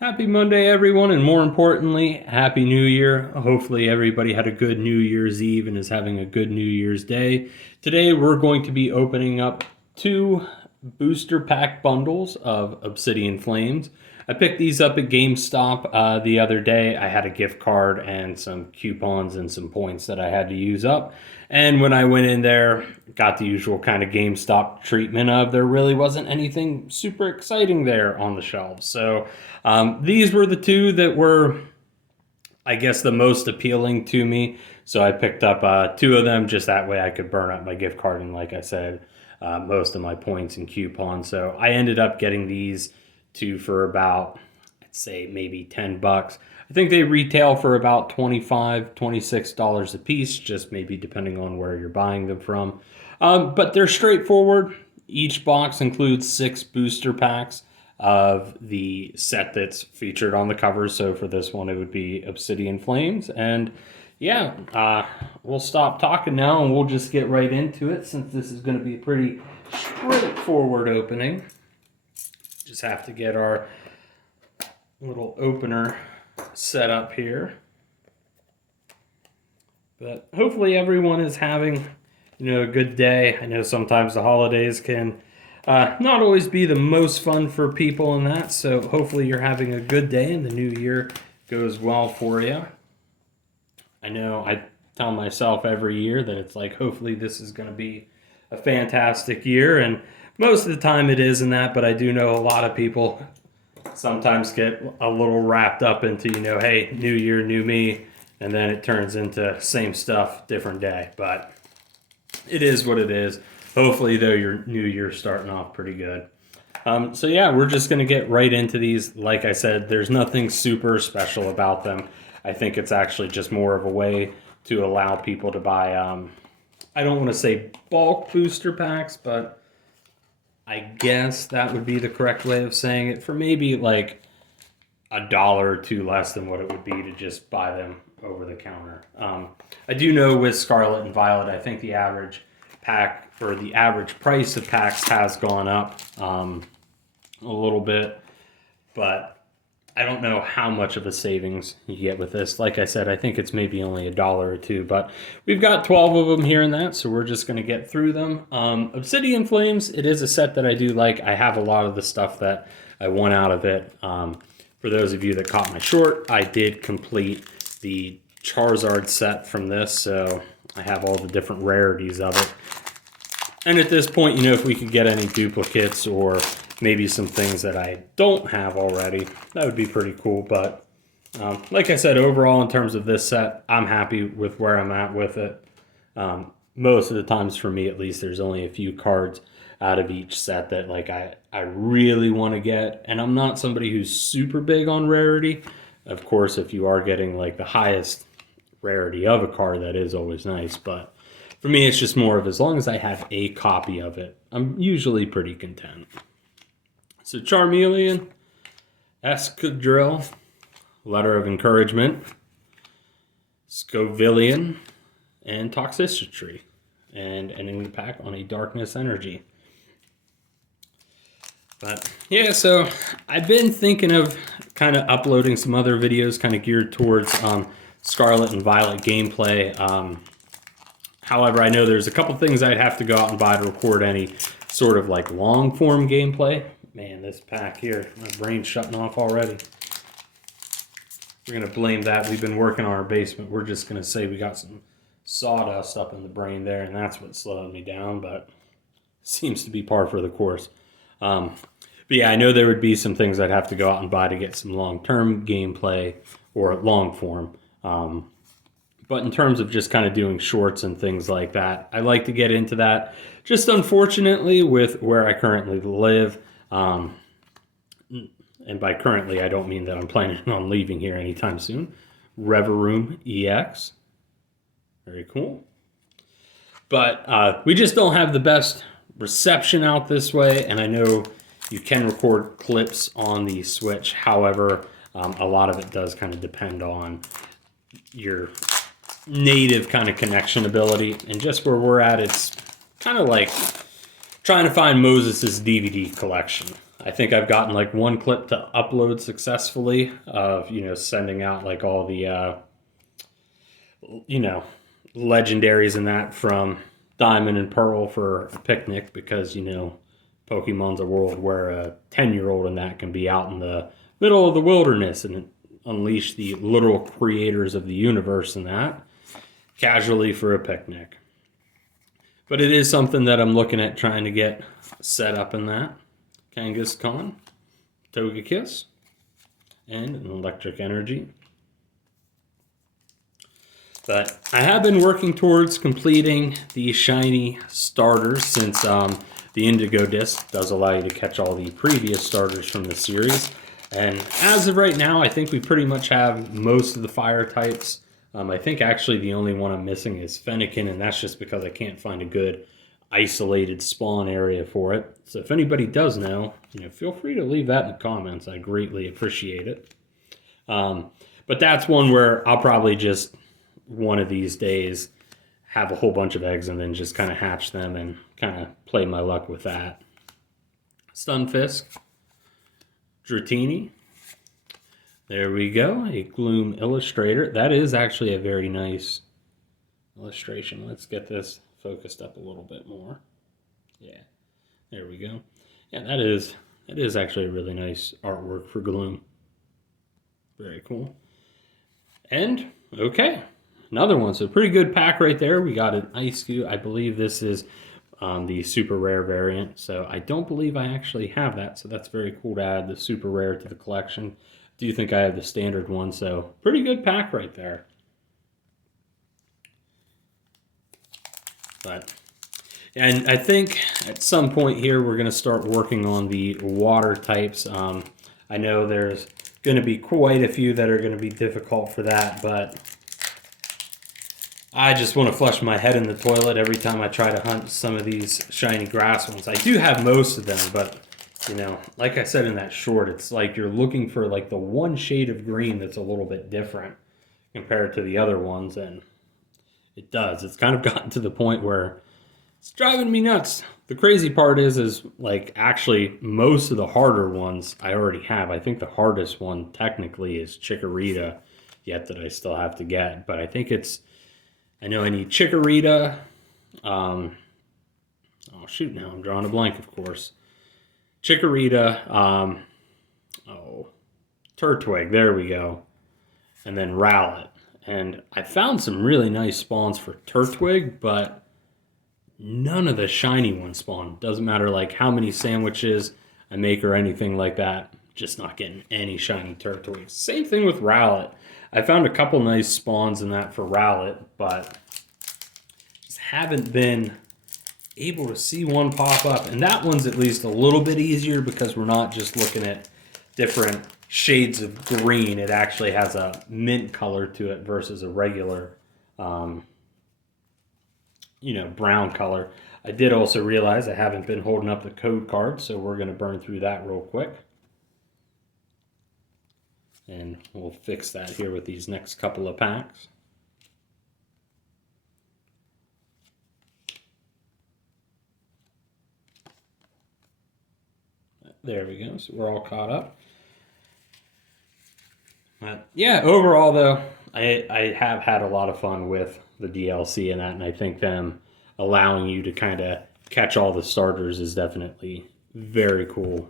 Happy Monday, everyone, and more importantly, Happy New Year. Hopefully, everybody had a good New Year's Eve and is having a good New Year's Day. Today, we're going to be opening up two booster pack bundles of Obsidian Flames. I picked these up at GameStop the other day. I had a gift card and some coupons and some points that I had to use up. And when I went in there, got the usual kind of GameStop treatment of there really wasn't anything super exciting there on the shelves. So these were the two that were, I guess, the most appealing to me. So I picked up two of them just that way I could burn up my gift card and, like I said, most of my points and coupons. So I ended up getting these two for about, I'd say, maybe $10. I think they retail for about $25, $26 a piece, just maybe depending on where you're buying them from. But they're straightforward. Each box includes 6 booster packs of the set that's featured on the cover. So for this one, it would be Obsidian Flames. And yeah, we'll stop talking now and we'll just get right into it since this is going to be a pretty straightforward opening. Just have to get our little opener set up here. But hopefully everyone is having, a good day. I know sometimes the holidays can not always be the most fun for people in that, so hopefully you're having a good day and the new year goes well for you. I know I tell myself every year that it's like, hopefully this is going to be a fantastic year, and most of the time it is in that, but I do know a lot of people sometimes get a little wrapped up into, hey, new year, new me, and then it turns into same stuff, different day. But it is what it is. Hopefully, though, your new year's starting off pretty good. So yeah, we're just going to get right into these. Like I said, there's nothing super special about them. I think it's actually just more of a way to allow people to buy, I don't want to say bulk booster packs, but I guess that would be the correct way of saying it, for maybe like $1 or $2 less than what it would be to just buy them over the counter. I do know with Scarlet and Violet, I think the average pack or the average price of packs has gone up a little bit, but I don't know how much of a savings you get with this. Like I said, I think it's maybe only $1 or $2, but we've got 12 of them here in that, so we're just going to get through them. Obsidian Flames, it is a set that I do like. I have a lot of the stuff that I want out of it. For those of you that caught my short, I did complete the Charizard set from this, so I have all the different rarities of it. And at this point, if we could get any duplicates or maybe some things that I don't have already, that would be pretty cool. But like I said, overall, in terms of this set, I'm happy with where I'm at with it. Most of the times, for me at least, there's only a few cards out of each set that I really want to get. And I'm not somebody who's super big on rarity. Of course, if you are getting like the highest rarity of a card, that is always nice. But for me, it's just more of as long as I have a copy of it, I'm usually pretty content. So Charmeleon, Escadrille, Letter of Encouragement, Scovillian, and Toxicity. And ending the pack on a Darkness Energy. But yeah, so I've been thinking of kind of uploading some other videos kind of geared towards Scarlet and Violet gameplay. However, I know there's a couple things I'd have to go out and buy to record any sort of like long form gameplay. Man, this pack here, my brain's shutting off already. We're going to blame that. We've been working on our basement. We're just going to say we got some sawdust up in the brain there, and that's what slowed me down, but seems to be par for the course. But yeah, I know there would be some things I'd have to go out and buy to get some long-term gameplay or long form. But in terms of just kind of doing shorts and things like that, I like to get into that. Just unfortunately, with where I currently live, and by currently, I don't mean that I'm planning on leaving here anytime soon. Reveroom EX. Very cool. But we just don't have the best reception out this way, and I know you can record clips on the Switch. However, a lot of it does kind of depend on your native kind of connection ability, and just where we're at, it's kind of like trying to find Moses' DVD collection. I think I've gotten like one clip to upload successfully of, sending out like all the, you know, legendaries and that from Diamond and Pearl for a picnic because, Pokemon's a world where a 10-year-old and that can be out in the middle of the wilderness and unleash the literal creators of the universe and that casually for a picnic. But it is something that I'm looking at trying to get set up in that. Kangaskhan, Togekiss, and an Electric Energy. But I have been working towards completing the shiny starters since the Indigo Disc does allow you to catch all the previous starters from the series. And as of right now, I think we pretty much have most of the fire types. I think actually the only one I'm missing is Fennekin, and that's just because I can't find a good isolated spawn area for it. So if anybody does know, feel free to leave that in the comments. I greatly appreciate it. But that's one where I'll probably just one of these days have a whole bunch of eggs and then just kind of hatch them and kind of play my luck with that. Stunfisk, Dratini. There we go, a Gloom Illustrator. That is actually a very nice illustration. Let's get this focused up a little bit more. Yeah, there we go. Yeah, that is actually a really nice artwork for Gloom. Very cool. And, okay, another one. So pretty good pack right there. We got an Ice Cube. I believe this is the super rare variant. So I don't believe I actually have that. So that's very cool to add the super rare to the collection. Do you think I have the standard one? So pretty good pack right there. And I think at some point here we're going to start working on the water types. I know there's going to be quite a few that are going to be difficult for that, but I just want to flush my head in the toilet every time I try to hunt some of these shiny grass ones. I do have most of them, but like I said in that short, it's like you're looking for like the one shade of green that's a little bit different compared to the other ones, and it does. It's kind of gotten to the point where it's driving me nuts. The crazy part is like actually most of the harder ones I already have. I think the hardest one technically is Chikorita yet that I still have to get, but I think I know I need Chikorita. Oh shoot, now I'm drawing a blank, of course. Chikorita, Turtwig, there we go. And then Rowlet. And I found some really nice spawns for Turtwig, but none of the shiny ones spawn. Doesn't matter like how many sandwiches I make or anything like that. Just not getting any shiny Turtwig. Same thing with Rowlet. I found a couple nice spawns in that for Rowlet, but just haven't been able to see one pop up. And that one's at least a little bit easier because we're not just looking at different shades of green. It actually has a mint color to it versus a regular brown color. I did also realize I haven't been holding up the code card, so we're going to burn through that real quick. And we'll fix that here with these next couple of packs. There we go, so we're all caught up. But yeah, overall though, I have had a lot of fun with the DLC and that, and I think them allowing you to kind of catch all the starters is definitely very cool.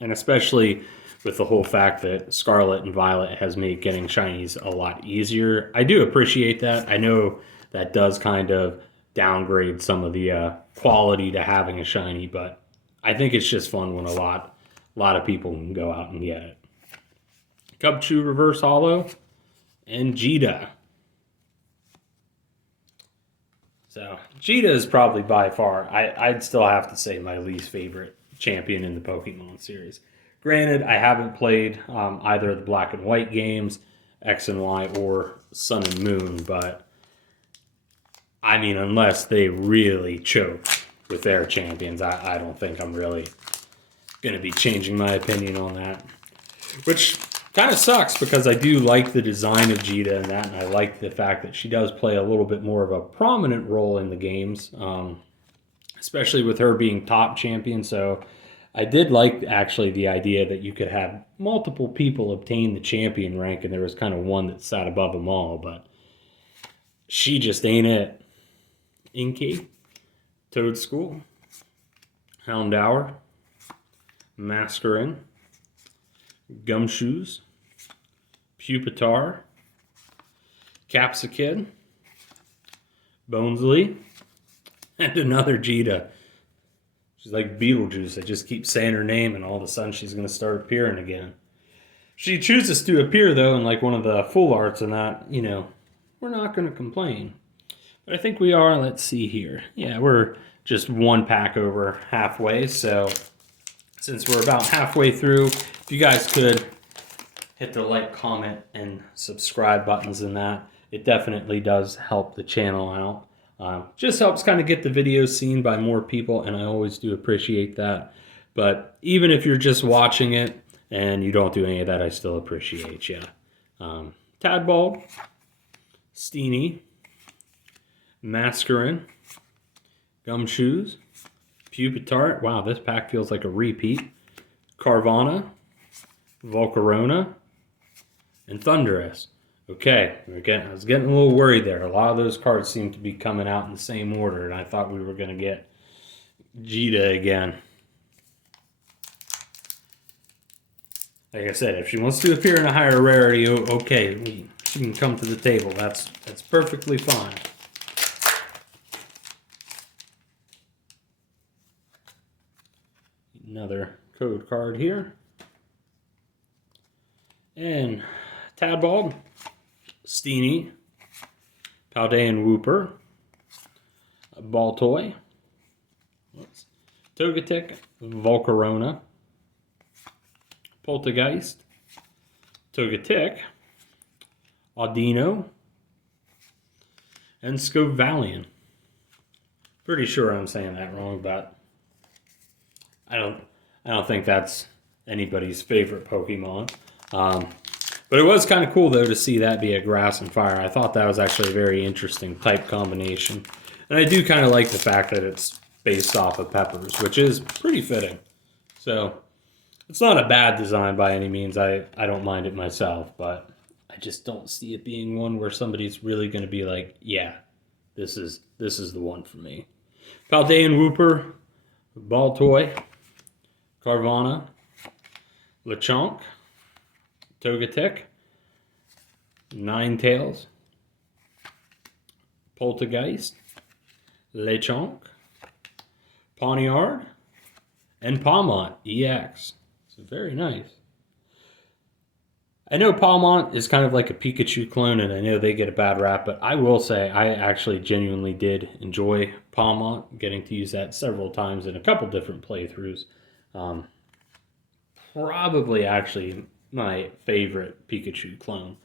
And especially with the whole fact that Scarlet and Violet has made getting shinies a lot easier. I do appreciate that. I know that does kind of downgrade some of the quality to having a shiny, but I think it's just fun when a lot of people can go out and get it. Cubchoo Reverse Holo and Jita. So Jita is probably by far, I'd still have to say, my least favorite champion in the Pokemon series. Granted, I haven't played either of the Black and White games, X and Y, or Sun and Moon, but I mean, unless they really choke with their champions, I don't think I'm really going to be changing my opinion on that. Which kind of sucks because I do like the design of Jita and that, and I like the fact that she does play a little bit more of a prominent role in the games, especially with her being top champion. So I did like actually the idea that you could have multiple people obtain the champion rank and there was kind of one that sat above them all, but she just ain't it. Inkay, Toad School, Houndour, Mascarin, Gumshoes, Pupitar, Capsicid, Bonesley, and another Jita. She's like Beetlejuice. I just keep saying her name and all of a sudden she's going to start appearing again. She chooses to appear though in like one of the full arts and that, you know, we're not going to complain. But I think we are. Let's see here. Yeah, we're just one pack over halfway. So since we're about halfway through, if you guys could hit the like, comment, and subscribe buttons in that, it definitely does help the channel out. Just helps kind of get the videos seen by more people, and I always do appreciate that. But even if you're just watching it and you don't do any of that, I still appreciate you. Tadbald, Steenie, Mascarin, Gumshoes, Pupitar. Wow, this pack feels like a repeat. Carvana, Volcarona, and Thundurus. Okay, I was getting a little worried there. A lot of those cards seem to be coming out in the same order, and I thought we were going to get Jita again. Like I said, if she wants to appear in a higher rarity, okay, she can come to the table. That's perfectly fine. Another code card here. And Tadbald, Steenie, Paldean Wooper, Baltoy, Togetic, Volcarona, Poltergeist, Togetic, Audino, and Scovalion. Pretty sure I'm saying that wrong, but I don't think that's anybody's favorite Pokemon. But it was kind of cool, though, to see that be a grass and fire. I thought that was actually a very interesting type combination. And I do kind of like the fact that it's based off of peppers, which is pretty fitting. So it's not a bad design by any means. I don't mind it myself, but I just don't see it being one where somebody's really going to be like, yeah, this is the one for me. Paldean Wooper, Baltoy, Carvana, Lechonk, Togetic, Ninetales, Poltergeist, Lechonk, Pawniard, and Palmont EX. So very nice. I know Palmont is kind of like a Pikachu clone, and I know they get a bad rap, but I will say I actually genuinely did enjoy Palmont, getting to use that several times in a couple different playthroughs. Probably actually my favorite Pikachu clone.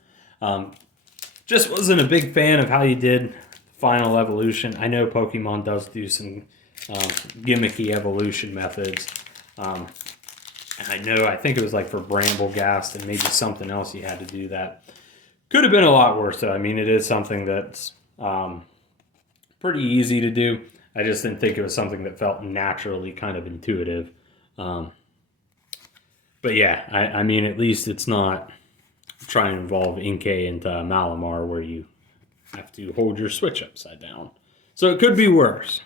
Just wasn't a big fan of how you did Final Evolution. I know Pokemon does do some gimmicky evolution methods. And I think it was like for Bramblegast and maybe something else you had to do that. Could have been a lot worse though. I mean, it is something that's pretty easy to do. I just didn't think it was something that felt naturally kind of intuitive. But yeah, I mean, at least it's not trying to involve Inkay into Malamar where you have to hold your Switch upside down. So it could be worse.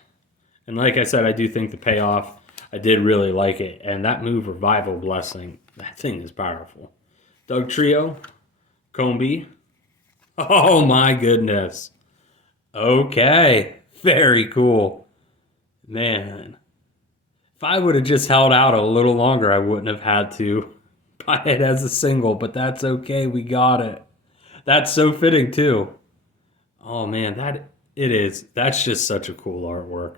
And like I said, I do think the payoff, I did really like it. And that move, Revival Blessing, that thing is powerful. Dugtrio, Combee. Oh my goodness. Okay, very cool. Man. If I would have just held out a little longer, I wouldn't have had to buy it as a single, but that's okay. We got it. That's so fitting too. Oh man, that's just such a cool artwork.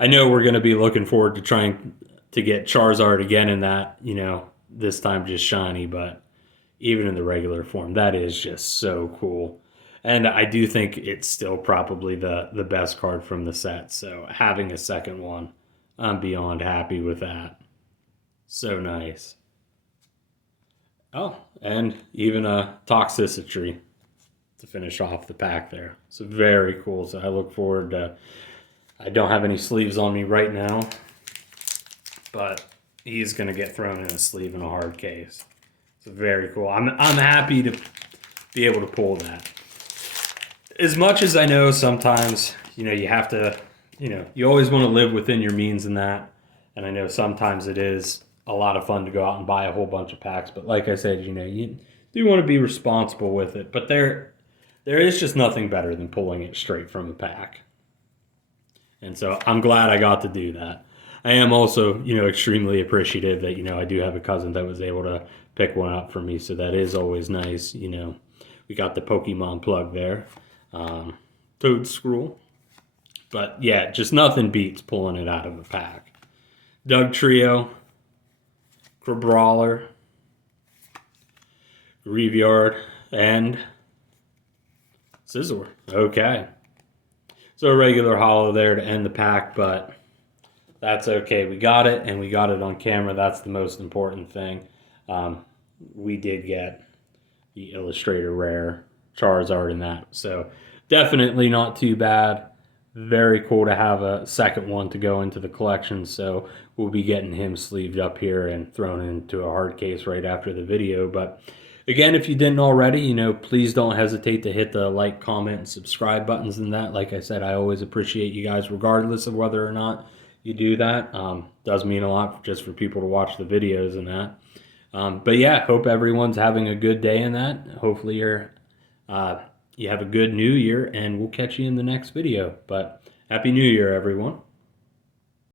I know we're going to be looking forward to trying to get Charizard again in that, this time just shiny, but even in the regular form, that is just so cool. And I do think it's still probably the best card from the set. So having a second one, I'm beyond happy with that. So nice. Oh, and even a Toxicity to finish off the pack there. So very cool. So I look forward to... I don't have any sleeves on me right now. but he's going to get thrown in a sleeve in a hard case. It's very cool. I'm happy to be able to pull that. As much as I know sometimes, you have to, you always want to live within your means in that. And I know sometimes it is a lot of fun to go out and buy a whole bunch of packs. But like I said, you do want to be responsible with it. But there is just nothing better than pulling it straight from a pack. And so I'm glad I got to do that. I am also, extremely appreciative that, I do have a cousin that was able to pick one up for me. So that is always nice. We got the Pokemon plug there. Toad Scroll. But yeah, just nothing beats pulling it out of a pack. Doug Trio. Crabrawler. Graveyard. And Scizor. Okay. So a regular holo there to end the pack, but that's okay. We got it, and we got it on camera. That's the most important thing. We did get the Illustrator Rare Charizard in that. So definitely not too bad. Very cool to have a second one to go into the collection. So we'll be getting him sleeved up here and thrown into a hard case right after the video. But again, if you didn't already, please don't hesitate to hit the like, comment, and subscribe buttons and that. Like I said, I always appreciate you guys regardless of whether or not you do that. Does mean a lot just for people to watch the videos and that. But yeah, hope everyone's having a good day in that. Hopefully you have a good new year, and we'll catch you in the next video. But Happy New Year, everyone.